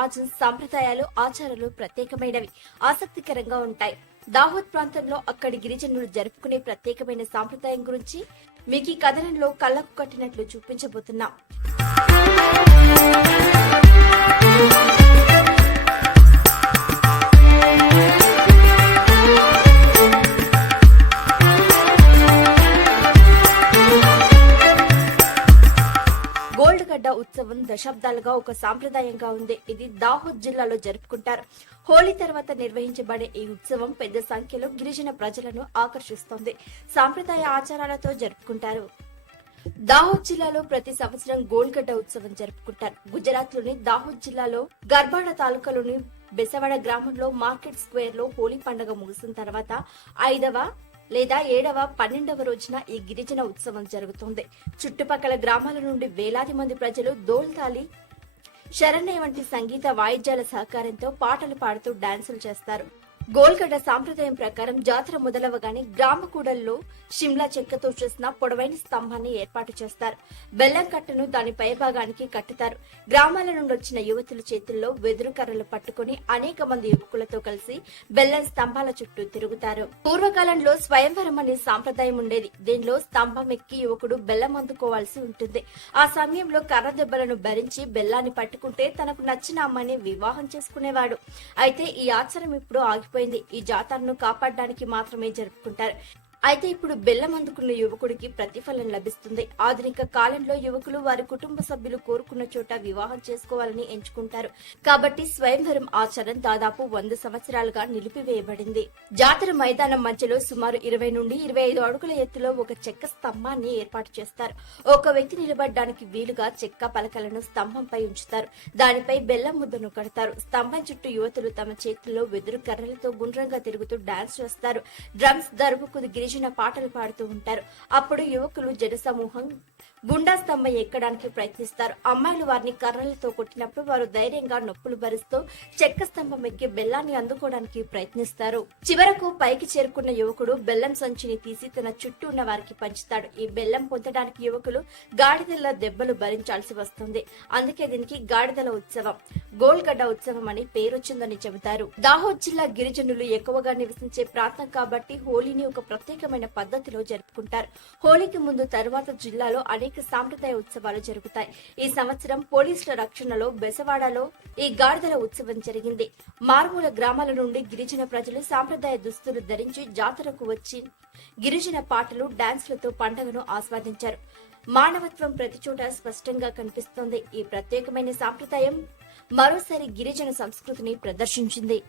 సమాజం సంప్రదాయాలు ఆచారాలు ప్రత్యేకమైనవి, ఆసక్తికరంగా ఉంటాయి. దాహోద్ ప్రాంతంలో అక్కడి గిరిజనులు జరుపుకునే ప్రత్యేకమైన సాంప్రదాయం గురించి మీకు ఈ కథనంలో కళ్లకు కట్టినట్లు చూపించబోతున్నాం. గోల్డ్గడ్డ ఉత్సవం దశాబ్దాలుగా ఒక సాంప్రదాయంగా ఉంది. ఇది దాహోద్ జిల్లాలో జరుపుకుంటారు. హోలీ తర్వాత నిర్వహించబడే ఈ ఉత్సవం పెద్ద సంఖ్యలో గిరిజన ప్రజలను ఆకర్షిస్తోంది. సాంప్రదాయ ఆచారాలతో జరుపుకుంటారు. దాహోద్ జిల్లాలో ప్రతి సంవత్సరం గోల్డ్గడ్డ ఉత్సవం జరుపుకుంటారు. గుజరాత్ లోని దాహోద్ జిల్లాలో గర్బాడ తాలూకాలోని బెసవాడ గ్రామంలో మార్కెట్ స్క్వేర్ లో హోలీ పండుగ ముగిసిన తర్వాత 5వ లేదా 7వ 12వ రోజున ఈ గిరిజన ఉత్సవం జరుగుతుంది. చుట్టుపక్కల గ్రామాల నుండి వేలాది మంది ప్రజలు దోల్తాలి, శరణ్య వంటి సంగీత వాయిద్యాల సహకారంతో పాటలు పాడుతూ డాన్సులు చేస్తారు. గోల్గడ్డ సాంప్రదాయం ప్రకారం జాతర మొదలవగానే గ్రామ కూడల్లో షిమ్లా చెక్కతో చేసిన పొడవైన స్తంభాన్ని ఏర్పాటు చేస్తారు. బెల్లం కట్టను దాని పై భాగానికి కట్టుతారు. గ్రామాల నుండి వచ్చిన యువతుల చేతుల్లో వెదురు కర్రలు పట్టుకుని అనేక మంది యువకులతో కలిసి బెల్లం స్తంభాల చుట్టూ తిరుగుతారు. పూర్వకాలంలో స్వయంవరం అనే సాంప్రదాయం ఉండేది. దీనిలో స్తంభం ఎక్కి యువకుడు బెల్లం అందుకోవాల్సి ఉంటుంది. ఆ సమయంలో కర్ర దెబ్బలను భరించి బెల్లాన్ని పట్టుకుంటే తనకు నచ్చిన అమ్మాయిని వివాహం చేసుకునేవాడు. అయితే ఈ ఆచారం ఇప్పుడు ఆగిపోయింది. ఈ జాతరను కాపాడడానికి మాత్రమే జరుపుకుంటారు. అయితే ఇప్పుడు బెల్లం అందుకున్న యువకుడికి ప్రతిఫలం లభిస్తుంది. ఆధునిక కాలంలో యువకులు వారి కుటుంబ సభ్యులు కోరుకున్న చోట వివాహం చేసుకోవాలని ఎంచుకుంటారు. కాబట్టి స్వయంవరం ఆచారం దాదాపు 100 సంవత్సరాలుగా నిలిపివేయబడింది. జాతర మైదానం మధ్యలో సుమారు 20 నుండి 25 అడుగుల ఎత్తులో ఒక చెక్క స్తంభాన్ని ఏర్పాటు చేస్తారు. ఒక వ్యక్తి నిలబడడానికి వీలుగా చెక్క పలకలను స్తంభంపై ఉంచుతారు. దానిపై బెల్లం ముద్దను కడతారు. స్తంభం చుట్టూ యువతులు తమ చేతుల్లో వెదురు కర్రలతో గుండ్రంగా తిరుగుతూ డాన్స్ చేస్తారు. డ్రమ్స్, దరువుకు గిరిజన పాటలు పాడుతూ ఉంటారు. అప్పుడు యువకులు జనసమూహం గుండా స్తంభం ఎక్కడానికి ప్రయత్నిస్తారు. అమ్మాయిలు వారిని కర్రలతో కొట్టినప్పుడు వారు ధైర్యంగా నొప్పులు భరిస్తూ చెక్క స్తంభం ఎక్కి బెల్లాన్ని అందుకోవడానికి ప్రయత్నిస్తారు. చివరకు పైకి చేరుకున్న యువకుడు బెల్లం సంచిని తీసి తన చుట్టూ ఉన్న వారికి పంచుతాడు. ఈ బెల్లం పొందడానికి యువకులు గాడిదల దెబ్బలు భరించాల్సి వస్తుంది. అందుకే దీనికి గాడిదల ఉత్సవం, గోల్గడ్డ ఉత్సవం అని పేరొచ్చిందని చెబుతారు. దాహోద్ జిల్లా గిరిజనులు ఎక్కువగా నివసించే ప్రాంతం కాబట్టి హోలీని ఒక ప్రత్యేకమైన పద్ధతిలో జరుపుకుంటారు. హోలీకి ముందు తరువాత జిల్లాలో అనేక సాంప్రదాయ ఉత్సవాలు జరుగుతాయి. ఈ సంవత్సరం పోలీసుల రక్షణలో బెసవాడలో ఈ గాడిదల ఉత్సవం జరిగింది. మారుమూల గ్రామాల నుండి గిరిజన ప్రజలు సాంప్రదాయ దుస్తులు ధరించి జాతరకు వచ్చి గిరిజన పాటలు, డాన్స్లతో పండుగను ఆస్వాదించారు. మానవత్వం ప్రతి చోట స్పష్టంగా కనిపిస్తోంది. ఈ ప్రత్యేకమైన సాంప్రదాయం మరోసారి గిరిజన సంస్కృతిని ప్రదర్శించింది.